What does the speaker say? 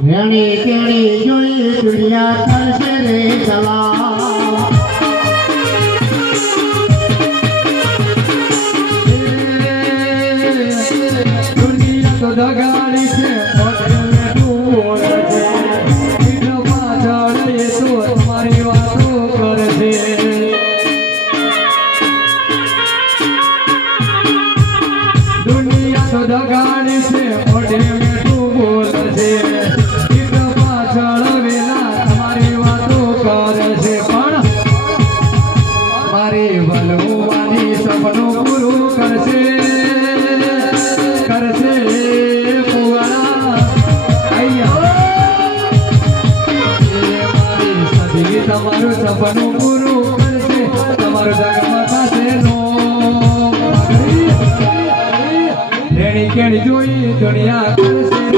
રેણી કેણી જોઈ દુનિયા કરશે રે સલામ દુનિયા તો દગાડી છે તમારી વાતો કરે છે દુનિયા તો દગાડી છે મોઢે મેઠું બોલે છે પીઠ પાછળ વેલા તમારી વાતો કરે છે પણ મારી ભલવાની સપનું પૂરું કરશે કરશે પુવાળા તમારું સપનું પૂરું કરશે તમારું જગમાં થશે નો રેણી કેણી જોઈ દુનિયા કરશે